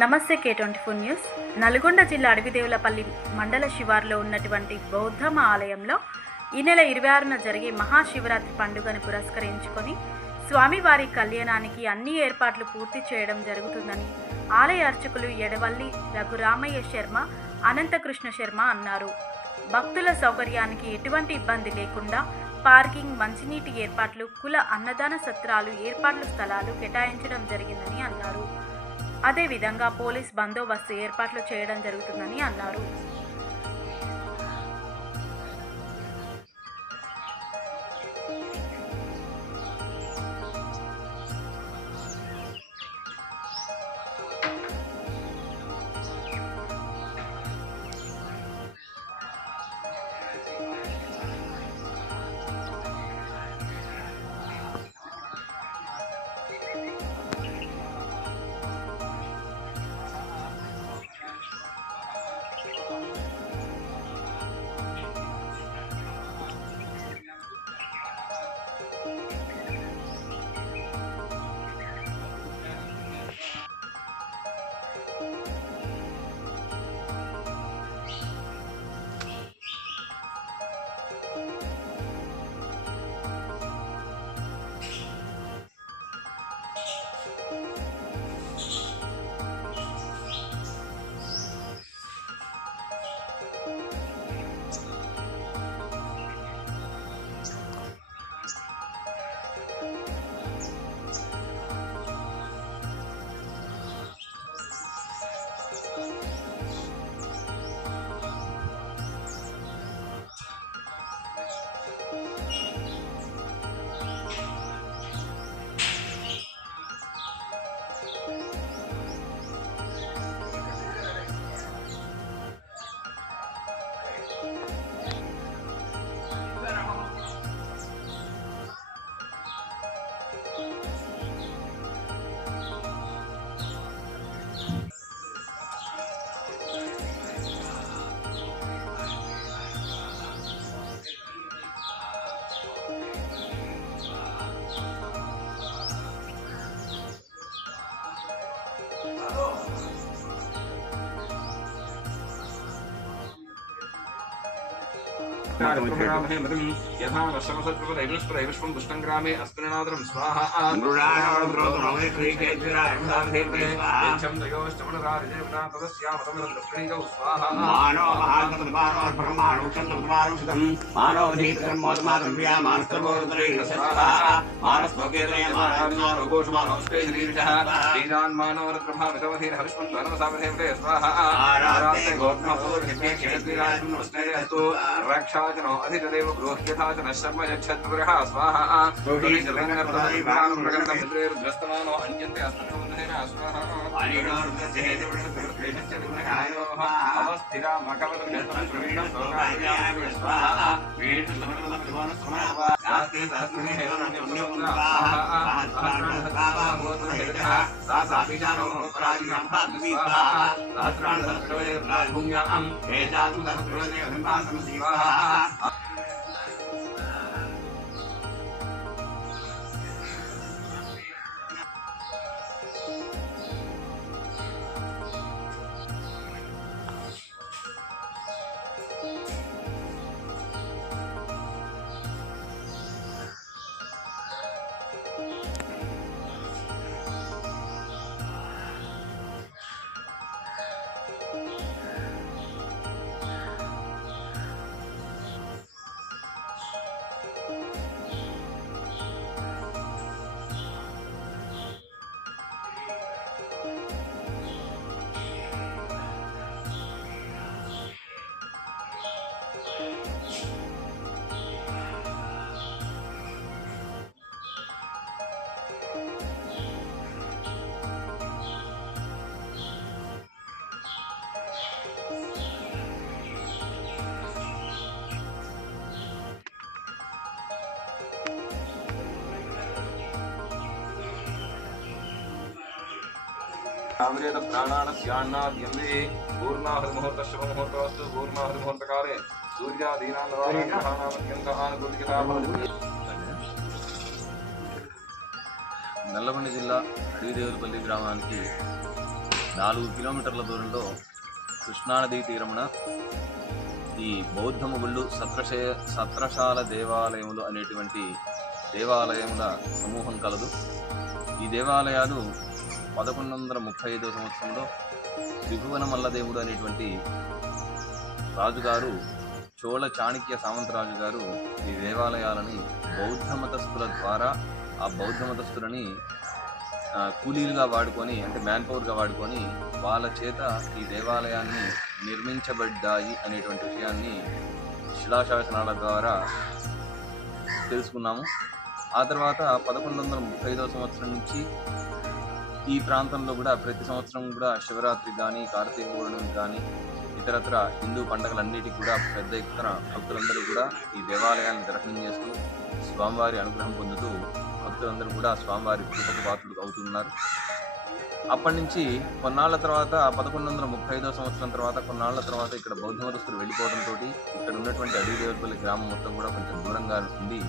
నమస్తే K24 news. Nalgonda జిల్లా అడవిదేవులపల్లి మండల శివారులో ఉన్నటువంటి బౌద్ధమ ఆలయంలో ఈ నెల 26న జరిగే మహాశివరాత్రి పండుగను పురస్కరించుకొని స్వామివారి కళ్యాణానికి అన్ని ఏర్పాట్లు పూర్తి చేయడం జరుగుతుందని ఆలయ అర్చకులు ఎడవల్లి రఘురామయ్య శర్మ, అనంతకృష్ణ శర్మ అన్నారు. భక్తుల సౌకర్యానికి ఎటువంటి ఇబ్బంది లేకుండా పార్కింగ్, మంచినీటి ఏర్పాట్లు, కుల అన్నదాన సత్రాలు ఏర్పాట్లు స్థలాలు కేటాయించడం జరిగిందని అన్నారు. అదేవిధంగా పోలీస్ బందోబస్తు ఏర్పాట్లు చేయడం జరుగుతుందని అన్నారు. यथा नश्यमसत्प्रभुदैवस्प्रैवस्वं दुष्टं ग्रामे अस्मिन्नादरं स्वाहा रक्षाचनो अधिदेव गृह्यथाचन शर्म यच्छद्गुरः स्वाहा प्रगतमिद्रेर्द्रस्तमानो अन्यन्ते अस्मन्नोदनेन स्वाहा अवस्थिरा मकवदं स्वाहा आमरेद प्राणानस्यान्नाद्यन्ते पूर्णाहुर्मुहूर्तश्शुभमुहूर्तोऽस्तु पूर्णाहुर्मुहूर्तकाले सूर्यादीनान्नवानामत्यन्त నల్లగొండ జిల్లా అడవిదేవులపల్లి గ్రామానికి 4 కిలోమీటర్ల దూరంలో కృష్ణానదీ తీరమున ఈ బౌద్ధ గుళ్ళు సత్రశాల దేవాలయములు అనేటువంటి దేవాలయముల సమూహం కలదు. ఈ దేవాలయాలు 1135 సంవత్సరంలో త్రిభువన మల్లదేవుడు అనేటువంటి రాజుగారు, చోళ చాణక్య సామంతరాజు గారు ఈ దేవాలయాలని బౌద్ధ మతస్థుల ద్వారా ఆ బౌద్ధ మతస్థులని కూలీలుగా వాడుకొని, అంటే మ్యాన్ పవర్గా వాడుకొని వాళ్ళ చేత ఈ దేవాలయాన్ని నిర్మించబడ్డాయి అనేటువంటి విషయాన్ని శిలాశాసనాల ద్వారా తెలుసుకున్నాము. ఆ తర్వాత 1135 సంవత్సరం నుంచి ఈ ప్రాంతంలో కూడా ప్రతి సంవత్సరం కూడా శివరాత్రి కానీ, కార్తీక పౌర్ణమి కానీ, ఇతరత్ర హిందూ పండుగలన్నిటికీ కూడా పెద్ద ఎత్తున భక్తులందరూ కూడా ఈ దేవాలయాన్ని దర్శనం చేస్తూ స్వామివారి అనుగ్రహం పొందుతూ భక్తులందరూ కూడా స్వామివారి కృపకు పాత్రులు అవుతున్నారు. అప్పటి నుంచి కొన్నాళ్ల తర్వాత 1135 సంవత్సరం తర్వాత కొన్నాళ్ల తర్వాత ఇక్కడ బౌద్ధ మతస్థులు వెళ్ళిపోవడంతో ఇక్కడ ఉన్నటువంటి అడవి దేవతపల్లి గ్రామం మొత్తం కూడా కొంచెం దూరంగా ఉంది.